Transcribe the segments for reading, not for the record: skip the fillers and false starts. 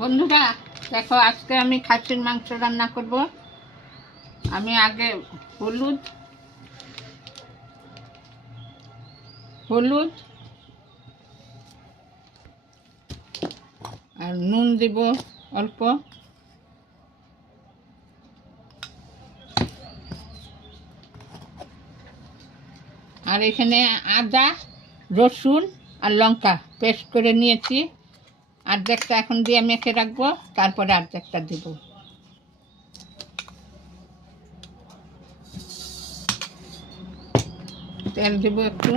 বন্ধুরা দেখো, আজকে আমি খাসির মাংস রান্না করব। আমি আগে হলুদ হলুদ আর নুন দিব অল্প, আর এখানে আদা রসুন আর লঙ্কা পেস্ট করে নিয়েছি। অর্ধেকটা এখন দিয়ে মেখে রাখবো, তারপরে অর্ধেকটা দিব। তেল দিব একটু,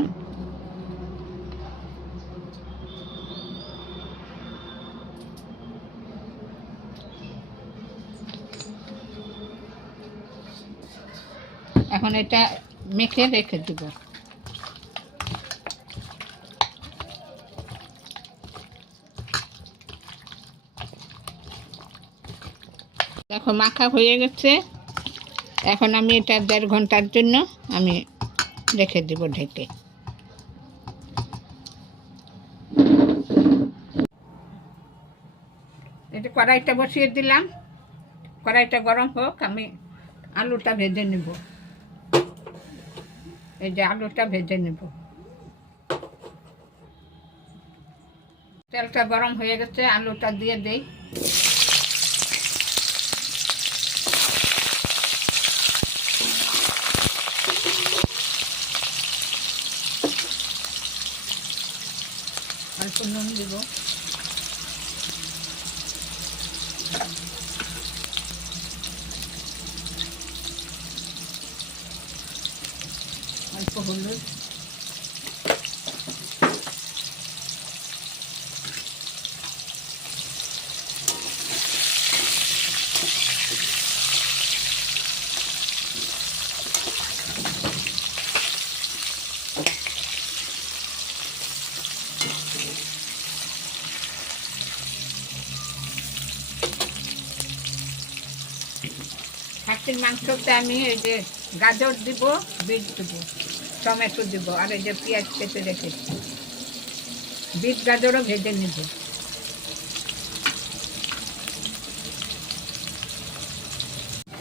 এখন এটা মেখে রেখে দিব। দেখো মাখা হয়ে গেছে। এখন আমি এটা 1.5 ঘন্টার জন্য আমি রেখে দিব ঢেকে। এটা কড়াইটা বসিয়ে দিলাম, কড়াইটা গরম হোক, আমি আলুটা ভেজে নেব। এই যে আলুটা ভেজে নেব। তেলটা গরম হয়ে গেছে, আলুটা দিয়ে দেই। অল্প নুন দিব, অল্প হলুদ, খাসির মাংসতে আমি এই যে গাজর দিব, বিট দিব, টমেটো দিব, আর এই যে পেঁয়াজ কেটে রেখেছি। বিট গাজরও ভেজে নিব।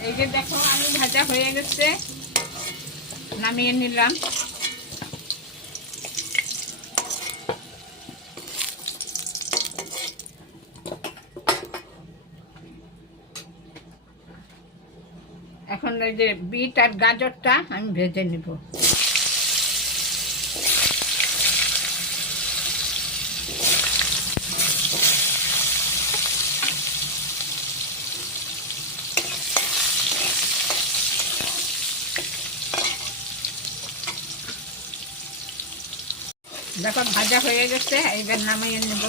এই যে দেখো আলু ভাজা হয়ে গেছে, নামিয়ে নিলাম। এখন এই যে বিট আর গাজরটা আমি ভেজে নিব। দেখো ভাজা হয়ে গেছে, এইবার নামিয়ে নেব।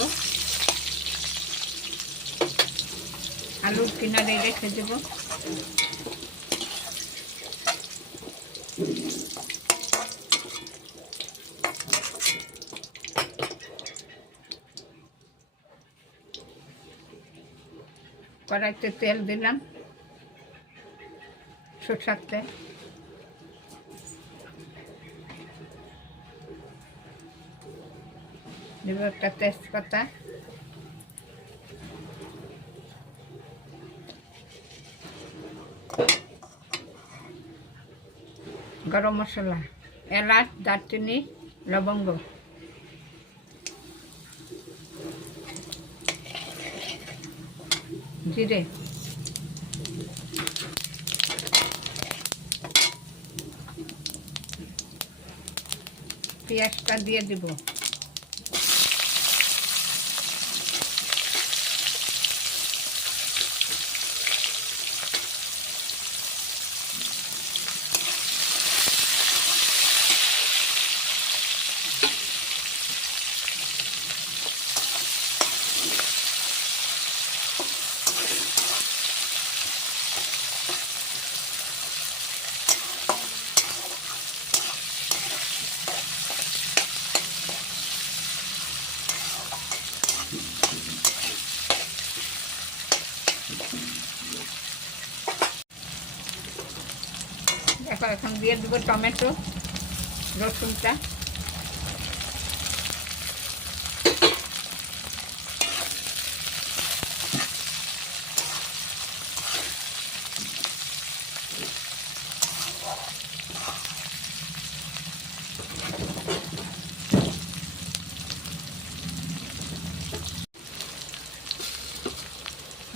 আলুর কিনারে রেখে দেব। কড়াইতে তেল দিলাম, সরষের তেল, দেব একটা তেজপাতা, গরম মশলা, এলাচ, দারচিনি, লবঙ্গ, জিরে, পেঁয়াজটা দিয়ে দিব। দেখো এখন দিয়ে দেবো টমেটো, রসুনটা,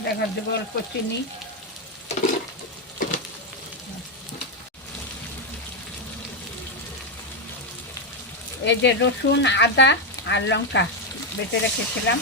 দেখা দেবো অল্প চিনি, এই যে রসুন, আদা আর লঙ্কা বেটে রেখেছিলাম,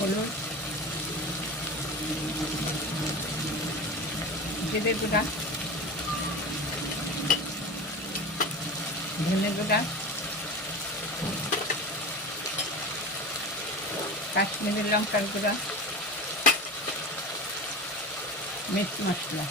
হলুদ, জিরে গুঁড়া, ধনে গুঁড়া, কাশ্মীরি লঙ্কার গুঁড়া, মিট মশলা,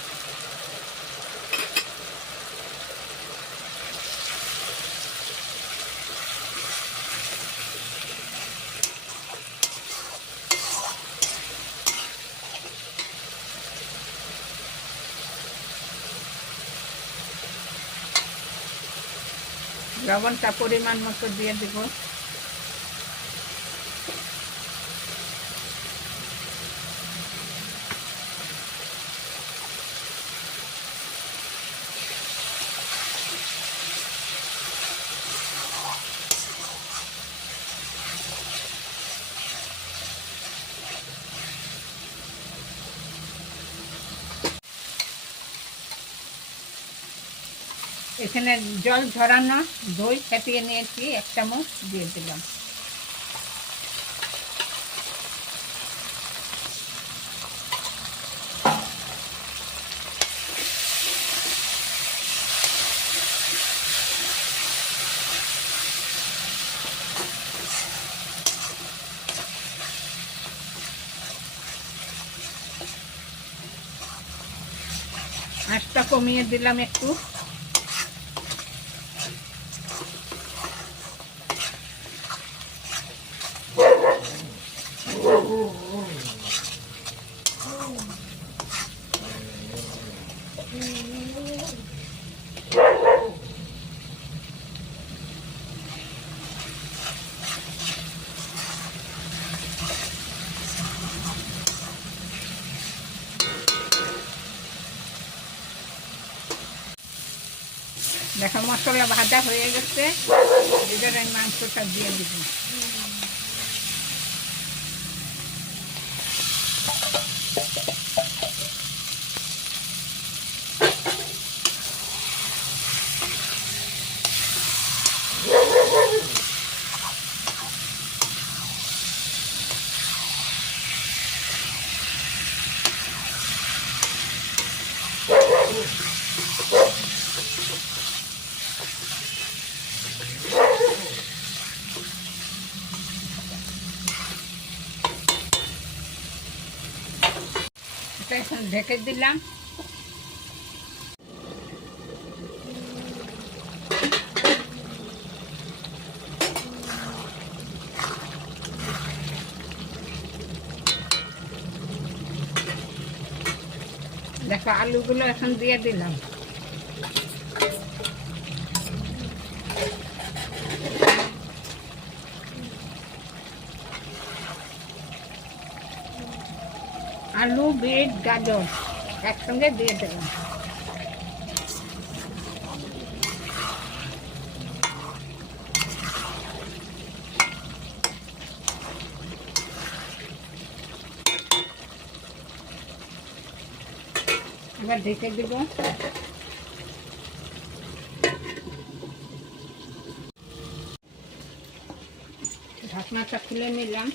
লবণটা পরিমাণ মতো দিয়ে দেব। এখানে জল ঝরানো দই ফেটিয়ে নিয়েছি, 1 চামচ দিয়ে দিলাম। আঁচটা কমিয়ে দিলাম একটু। দেখো মশলা ভাজা হয়ে গেছে, এবার আমি মাংসটা দিয়ে দিব। এটা এখন ঢেকে দিলাম। দেখো আলুগুলো এখন দিয়ে দিলাম। আলু, বিট, গাজর একসঙ্গে দিয়ে দিলাম। এবার ঢেকে দিব। ঢাকনাটা খুলে নিলাম।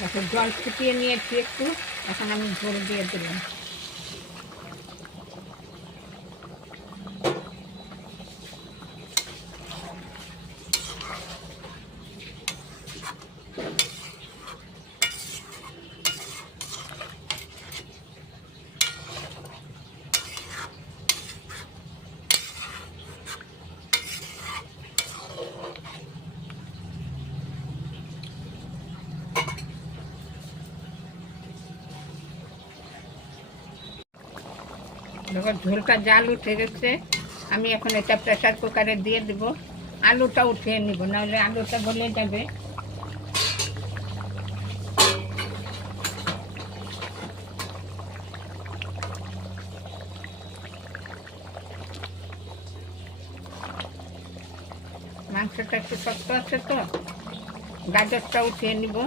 দেখো জল ফুটিয়ে নিয়েছি একটু, এখন আমি ঝোল দিয়ে দিলাম। দেখো ঝোলটা জাল উঠে গেছে। আমি এখন এটা প্রেসার কুকারে দিয়ে দিব। আলুটা উঠিয়ে নিব, নাহলে আলুটা গলে যাবে। মাংসটা একটু শক্ত আছে তো, গাজরটা উঠিয়ে নিব।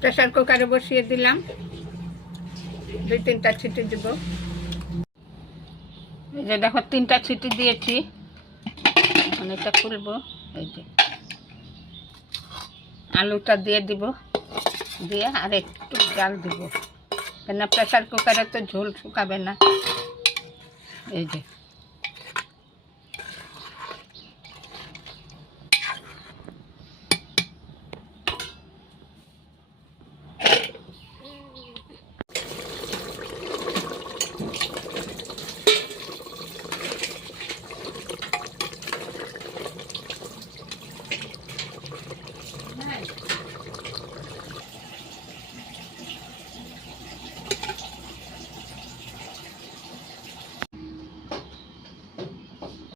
প্রেসার কুকারে বসিয়ে দিলাম, 2-3টা সিটি দিব। এই যে দেখো 3টা সিটি দিয়েছি। এখন এটা খুলবো। এই যে আলুটা দিয়ে দিব, দিয়ে আর একটু জাল দিব, কেন প্রেসার কুকারে তো ঝোল শুকাবে না। এই যে